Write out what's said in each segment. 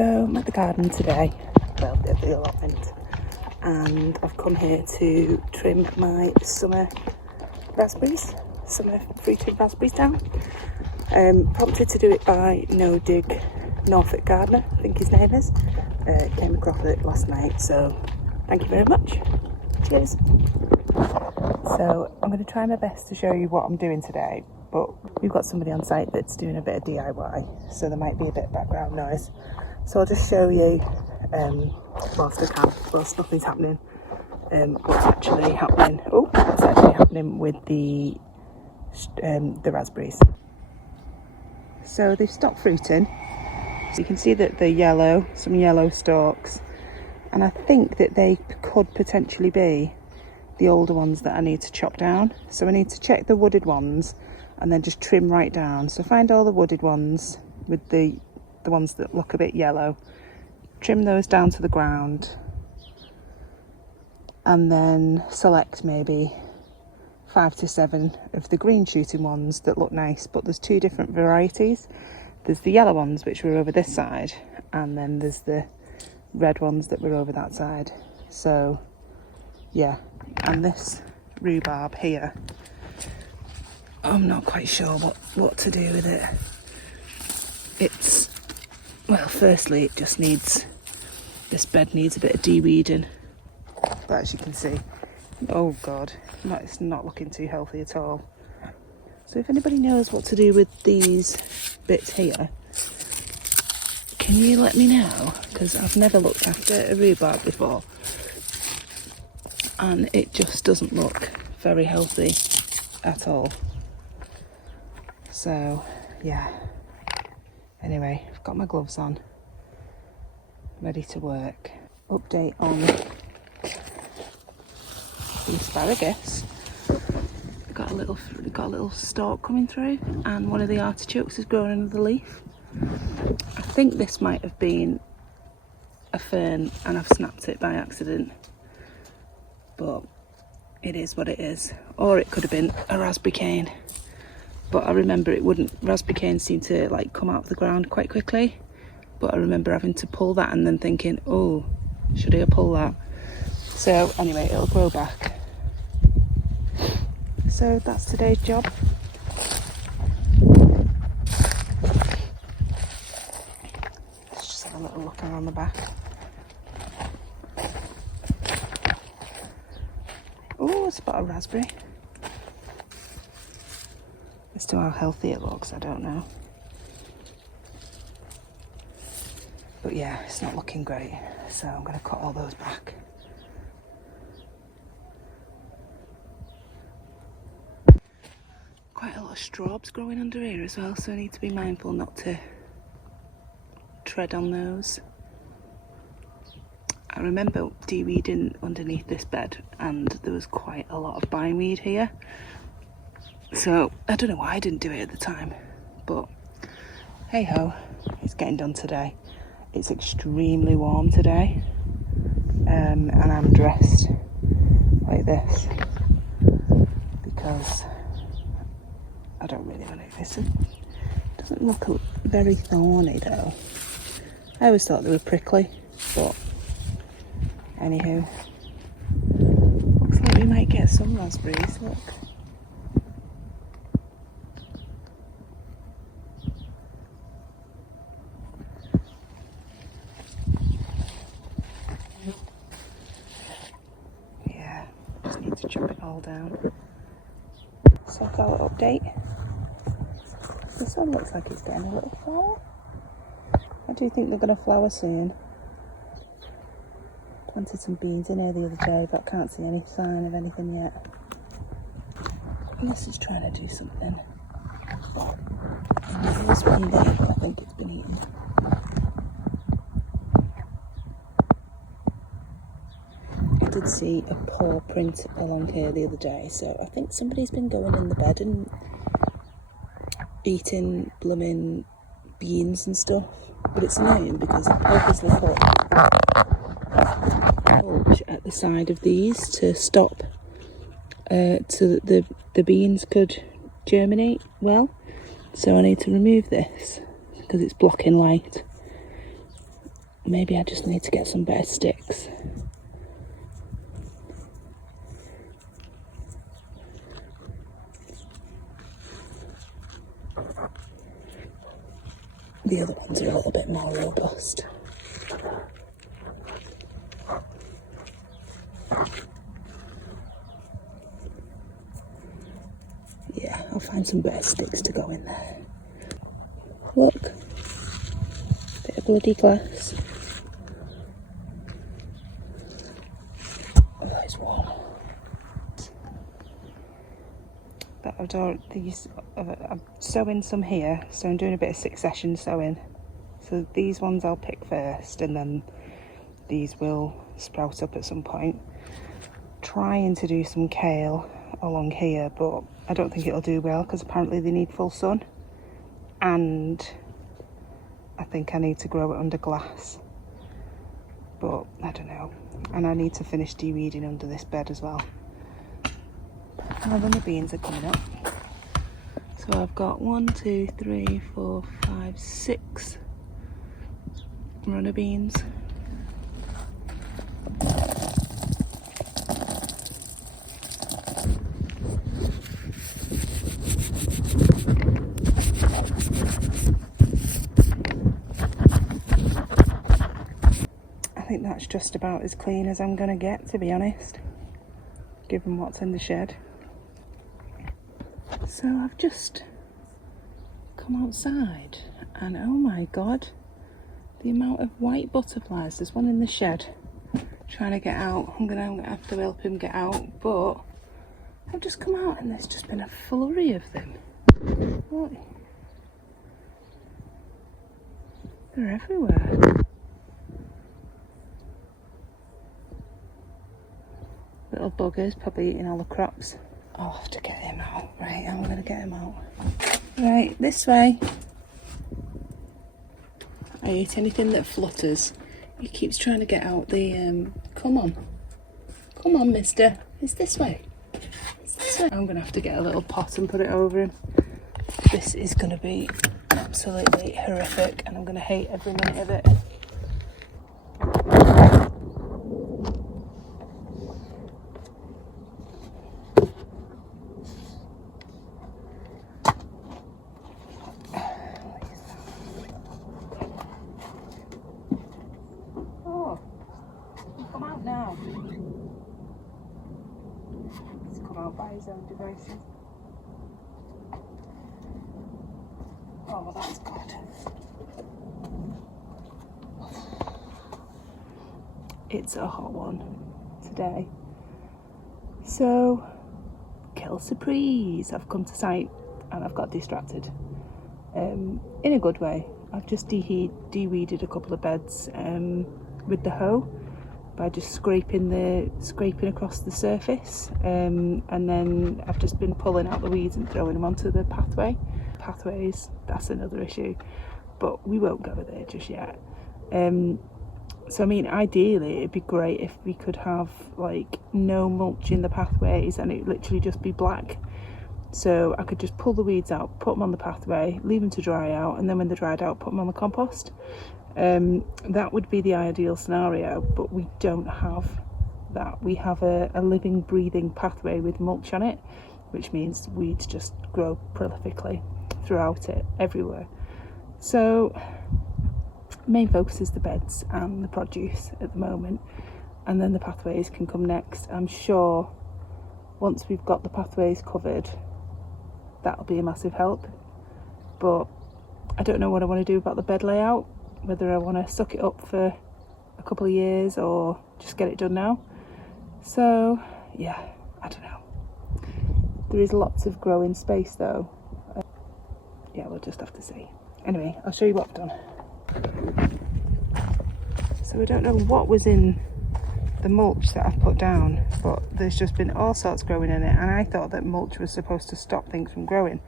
So I'm at the garden today, well, at the allotment, and I've come here to trim my summer raspberries, summer fruited raspberries down. Prompted to do it by No Dig Norfolk Gardener, I think his name is. Came across it last night, so thank you very much. Cheers. So I'm going to try my best to show you what I'm doing today, but we've got somebody on site that's doing a bit of DIY, so there might be a bit of background noise. So I'll just show you whilst I can, whilst nothing's happening, what's actually happening. Oh, what's actually happening with the raspberries. So they've stopped fruiting. So you can see that they're yellow, some yellow stalks, and I think that they could potentially be the older ones that I need to chop down. So I need to check the wooded ones and then just trim right down. So find all the wooded ones with the ones that look a bit yellow, trim those down to the ground, and then select maybe 5 to 7 of the green shooting ones that look nice. But there's 2 different varieties. There's the yellow ones which were over this side, and then there's the red ones that were over that side. So yeah, and this rhubarb here, I'm not quite sure what to do with it. It's, well, firstly it just needs, this bed needs a bit of de-weeding, but as you can see, oh god, it's not looking too healthy at all. So if anybody knows what to do with these bits here, can you let me know? Because I've never looked after a rhubarb before, and it just doesn't look very healthy at all. So yeah, anyway, I've got my gloves on, ready to work. Update on the asparagus. Got a little stalk coming through, and one of the artichokes has grown another leaf. I think this might have been a fern and I've snapped it by accident, but it is what it is. Or it could have been a raspberry cane, but I remember it wouldn't. Raspberry canes seem to like come out of the ground quite quickly, but I remember having to pull that and then thinking, oh, should I pull that? So anyway, it'll grow back. So that's today's job. Let's just have a little look around the back. Oh, a spot of raspberry. As to how healthy it looks, I don't know. But yeah, it's not looking great, so I'm going to cut all those back. Quite a lot of straws growing under here as well, so I need to be mindful not to tread on those. I remember de-weeding underneath this bed, and there was quite a lot of bindweed here, so I don't know why I didn't do it at the time, but hey ho, it's getting done today. It's extremely warm today, and I'm dressed like this because I don't really want to. This doesn't look very thorny though. I always thought they were prickly, but anywho, looks like we might get some raspberries. Look. Yeah, just need to chop it all down. So I've got an update. This one looks like it's getting a little flower. I do think they're going to flower soon. Planted some beans in here the other day, but I can't see any sign of anything yet. This is trying to do something. And there's one there, but I think it's been eaten. I did see a paw print along here the other day, so I think somebody's been going in the bed and eating blooming beans and stuff. But it's annoying because I purposely put a mulch at the side of these to stop, so that the beans could germinate well. So I need to remove this because it's blocking light. maybe I just need to get some better sticks. The other ones are a little bit more robust. Yeah, I'll find some better sticks to go in there. Look, bit of bloody glass. Oh, there's one. But I don't, these, I'm sowing some here, so I'm doing a bit of succession sowing. So these ones I'll pick first, and then these will sprout up at some point. Trying to do some kale along here, but I don't think it'll do well because apparently they need full sun, and I think I need to grow it under glass, but I don't know. And I need to finish de-weeding under this bed as well. And then the beans are coming up. So I've got 1, 2, 3, 4, 5, 6 runner beans. I think that's just about as clean as I'm gonna get, to be honest, given what's in the shed. So I've just come outside and oh my god, the amount of white butterflies. There's one in the shed trying to get out. I'm gonna have to help him get out, but I've just come out and there's just been a flurry of them. Look. They're everywhere. Little buggers, probably eating all the crops. I'll have to get him out. Right, I'm gonna get him out. Right, this way. I eat anything that flutters. He keeps trying to get out the, come on. Come on, mister. It's this way. It's this way. I'm gonna have to get a little pot and put it over him. This is gonna be absolutely horrific and I'm gonna hate every minute of it. Now, he's come out by his own devices. Oh, well, that's good. It's a hot one today. So, Kale surprise! I've come to site and I've got distracted. In a good way. I've just de-weeded a couple of beds with the hoe, by just scraping across the surface, and then I've just been pulling out the weeds and throwing them onto the pathways. That's another issue, but we won't go there just yet. So I mean, ideally it'd be great if we could have like no mulch in the pathways and it literally just be black, so I could just pull the weeds out, put them on the pathway, leave them to dry out, and then when they're dried out, put them on the compost. That would be the ideal scenario, but we don't have that. We have a living, breathing pathway with mulch on it, which means weeds just grow prolifically throughout it, everywhere. So main focus is the beds and the produce at the moment, and then the pathways can come next. I'm sure once we've got the pathways covered, that'll be a massive help, but I don't know what I want to do about the bed layout, whether I want to suck it up for a couple of years or just get it done now. So yeah, I don't know. There is lots of growing space though. Yeah, we'll just have to see. Anyway, I'll show you what I've done. So I don't know what was in the mulch that I've put down, but there's just been all sorts growing in it, and I thought that mulch was supposed to stop things from growing.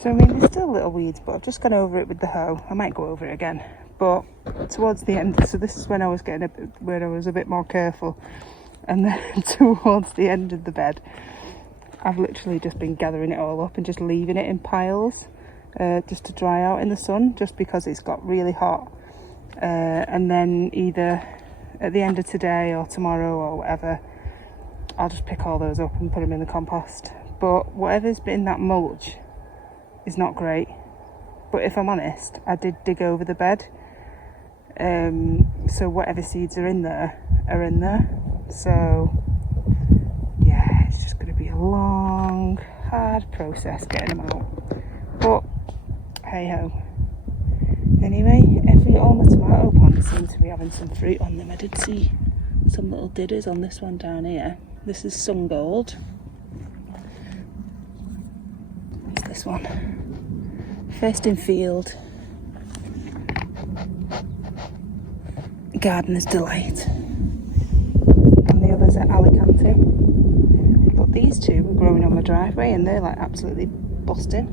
So I mean, there's still little weeds, but I've just gone over it with the hoe. I might go over it again, but towards the end, so this is when I was where I was a bit more careful, and then towards the end of the bed, I've literally just been gathering it all up and just leaving it in piles, just to dry out in the sun, just because it's got really hot. and then either at the end of today or tomorrow or whatever, I'll just pick all those up and put them in the compost. But whatever's been that mulch is not great. But if I'm honest, I did dig over the bed, so whatever seeds are in there are in there. So yeah, it's just going to be a long, hard process getting them out. But hey ho. Anyway, all my tomato plants seem to be having some fruit on them. I did see some little didders on this one down here. This is sun gold. What's this one? First in field. Gardener's delight. And the others are Alicante. But these two were growing on my driveway and they're like absolutely busting.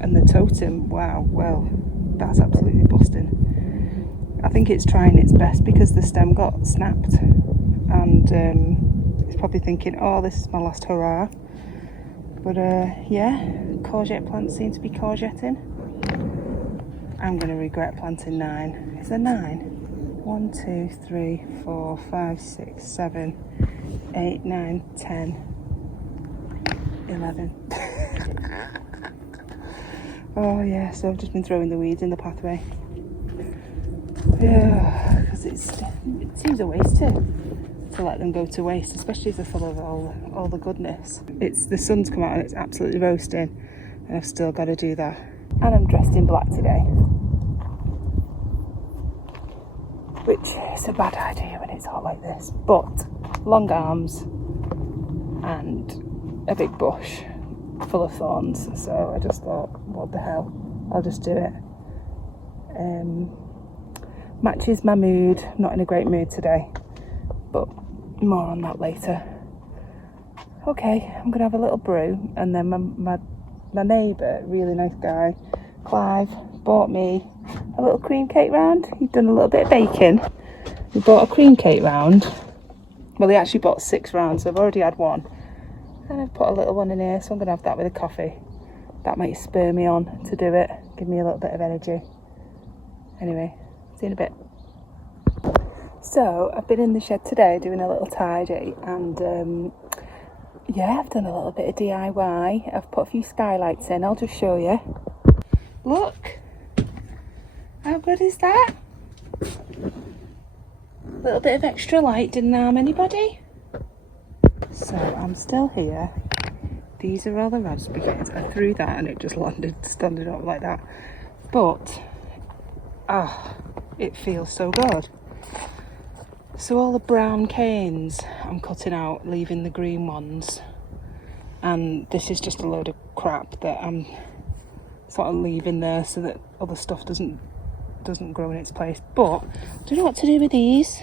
And the totem, wow, well, that's absolutely busting. I think it's trying its best because the stem got snapped, and it's probably thinking, oh, this is my last hurrah. But yeah, courgette plants seem to be courgetting. I'm going to regret planting 9. Is there 9? 1, 2, 3, 4, 5, 6, 7, 8, 9, 10, 11. Oh yeah, so I've just been throwing the weeds in the pathway. Yeah, because it seems a waste to let them go to waste, especially if they're full of all the goodness. It's the sun's come out and it's absolutely roasting, and I've still got to do that. And I'm dressed in black today, which is a bad idea when it's hot like this. But long arms and a big bush full of thorns, so I just thought, what the hell, I'll just do it. Matches my mood. Not in a great mood today, but more on that later. Okay, I'm gonna have a little brew, and then my neighbour, really nice guy, Clive, bought me a little cream cake round. He'd done a little bit of baking. He bought a cream cake round. Well, he actually bought 6 rounds, so I've already had one. And I've put a little one in here, so I'm going to have that with a coffee. That might spur me on to do it, give me a little bit of energy. Anyway, see you in a bit. So, I've been in the shed today doing a little tidy, and yeah, I've done a little bit of DIY. I've put a few skylights in, I'll just show you. Look! How good is that? A little bit of extra light didn't harm anybody. So I'm still here. These are all the raspberries. I threw that and it just landed standing up like that. But it feels so good. So all the brown canes I'm cutting out, leaving the green ones. And this is just a load of crap that I'm sort of leaving there so that other stuff doesn't grow in its place. But I don't know what to do with these.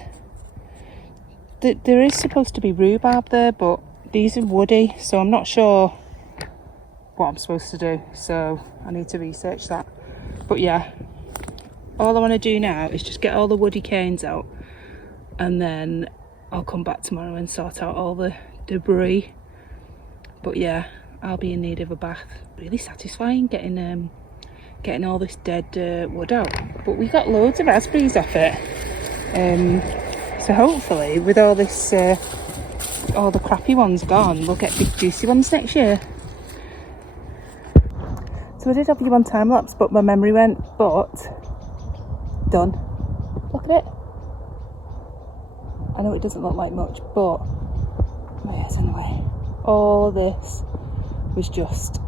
There is supposed to be rhubarb there, but these are woody, so I'm not sure what I'm supposed to do, so I need to research that. But yeah, all I want to do now is just get all the woody canes out, and then I'll come back tomorrow and sort out all the debris. But yeah, I'll be in need of a bath. Really satisfying getting all this dead wood out. But we got loads of raspberries off it. So hopefully, with all this, all the crappy ones gone, we'll get big juicy ones next year. So I did have you on time lapse, but my memory went. But done. Look at it. I know it doesn't look like much, but yes, anyway, all this was just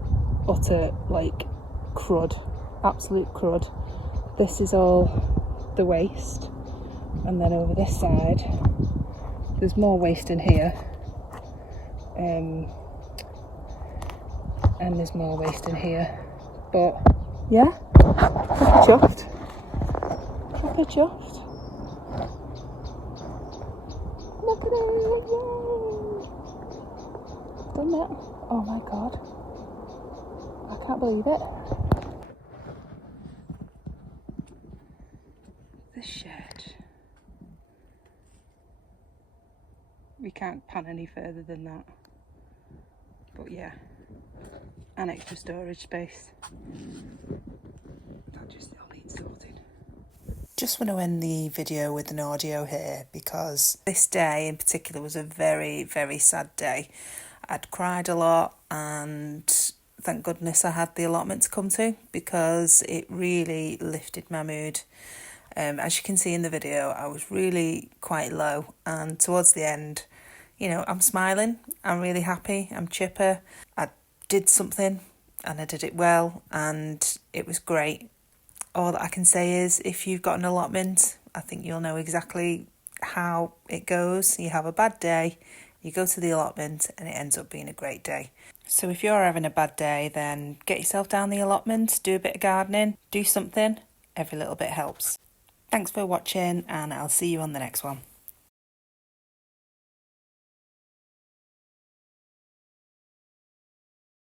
utter like crud, absolute crud. This is all the waste. And then over this side, there's more waste in here, and there's more waste in here. But yeah, proper chuffed. Proper chuffed. Look at it! Yay! Done that. Oh my god, I can't believe it. The shed. We can't pan any further than that. But yeah, an extra storage space. That just all needs sorting. just want to end the video with an audio here because this day in particular was a very, very sad day. I'd cried a lot and thank goodness I had the allotment to come to because it really lifted my mood. As you can see in the video, I was really quite low, and towards the end, you know, I'm smiling, I'm really happy, I'm chipper. I did something and I did it well and it was great. All that I can say is if you've got an allotment, I think you'll know exactly how it goes. You have a bad day, you go to the allotment and it ends up being a great day. So if you're having a bad day, then get yourself down the allotment, do a bit of gardening, do something. Every little bit helps. Thanks for watching and I'll see you on the next one.